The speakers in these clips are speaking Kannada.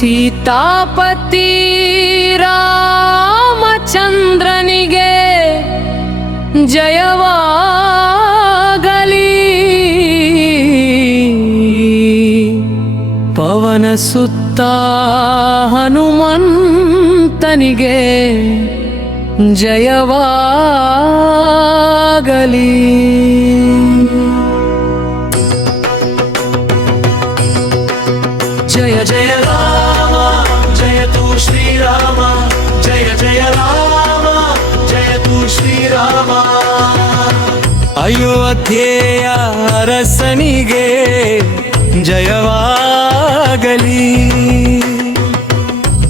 ಸೀತಾಪತಿ ರಾಮಚಂದ್ರನಿಗೆ ಜಯವಾಗಲಿ. ಪವನ ಸುತ್ತ ಹನುಮಂತನಿಗೆ ಜಯವಾಗಲಿ. ಜಯ ಜಯ ರಾಮ ಜಯತು ಶ್ರೀರಾಮ, ಜಯ ಜಯ ರಾಮ ಜಯತು ಶ್ರೀರಾಮ. ಅಯೋಧ್ಯೆಯ ಅರಸನಿಗೆ ಜಯವಾಗಲಿ.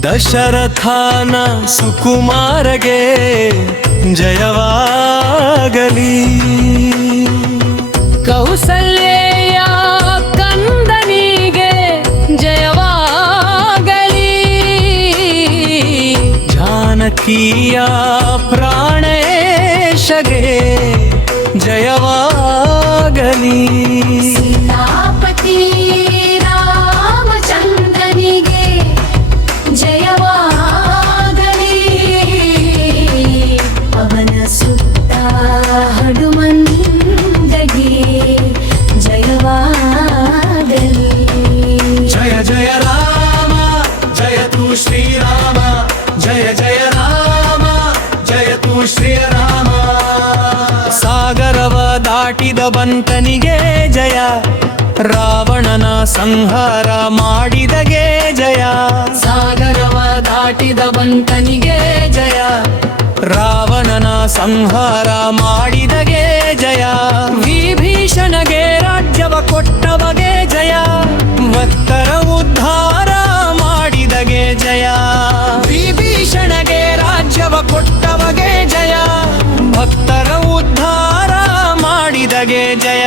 ದಶರಥನ ಸುಕುಮಾರಗೆ ಜಯವಾಗಲಿ. ಕೌಸಲ್ಯೆಯ ಕಂದನಿಗೆ ಜಯವಾಗಲಿ. ಜಾನಕಿಯ ಪ್ರಾಣೇಶಗೆ ಜಯವಾಗಲಿ. ಸೀತಾಪತಿ ರಾಮಚಂದ್ರನಿಗೆ ಜಯವಾಗಲಿ. ಪವನ ಸುತ್ತ ಹನುಮಂತನಿಗೆ ಜಯವಾಗಲಿ. ಜಯ ಜಯ ರಾಮ ಜಯತು ಶ್ರೀರಾಮ, ಜಯ ಜಯ ರಾಮ ಜಯತು ಶ್ರೀರಾಮ. ಸಾಗರವ ದಾಟಿದ ಬಂತನಿಗೆ ಜಯ, ರಾವಣನ ಸಂಹಾರ ಮಾಡಿದಗೆ ಜಯ. ಸಾಗರವ ದಾಟಿದ ಬಂತನಿಗೆ ಜಯ, ರಾವಣನ ಸಂಹಾರ ಮಾಡಿದಗೆ ಜಯ. ವಿಭೀಷಣಗೆ ರಾಜ್ಯವ ಕೊಟ್ಟವಗೆ ಜಯ, ಭಕ್ತರ ಉದ್ಧಾರ ಮಾಡಿದಗೆ ಜಯ. ವಿಭೀಷಣಗೆ ರಾಜ್ಯವ ಕೊಟ್ಟವಗೆ ಜಯ, ಭಕ್ತರ ಉದ್ಧಾರ ಮಾಡಿದಗೆ ಜಯ.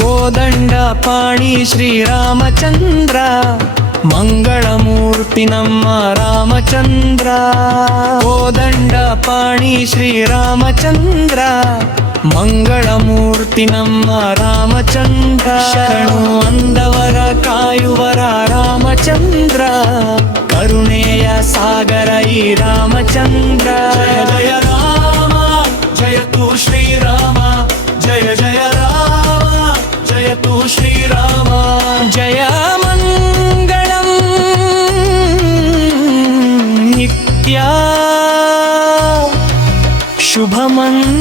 ಕೋದಂಡ ಪಾಣಿ ಶ್ರೀರಾಮಚಂದ್ರ, ಮಂಗಳಮೂರ್ತಿ ನಮ್ಮ ರಾಮಚಂದ್ರ. ಕೋದಂಡ ಪಾಣಿ ಶ್ರೀರಾಮಚಂದ್ರ, ಮಂಗಳಮೂರ್ತಿ ನಮ್ಮ ರಾಮಚಂದ್ರ. ಶರಣು ಅಂದವರ ಕಾಯುವರ ರಾಮಚಂದ್ರ, ಕರುಣೆಯ ಸಾಗರ ಈ ರಾಮಚಂದ್ರ. ಜಯ ಜಯ ರಾಮ ಜಯತು ಶ್ರೀರಾಮ, ಜಯ ಜಯ ರಾಮ ಜಯತು ಶ್ರೀರಾಮ. ಜಯ ಮಂಗಳಂ ನಿತ್ಯ ಶುಭ ಮಂಗಳ.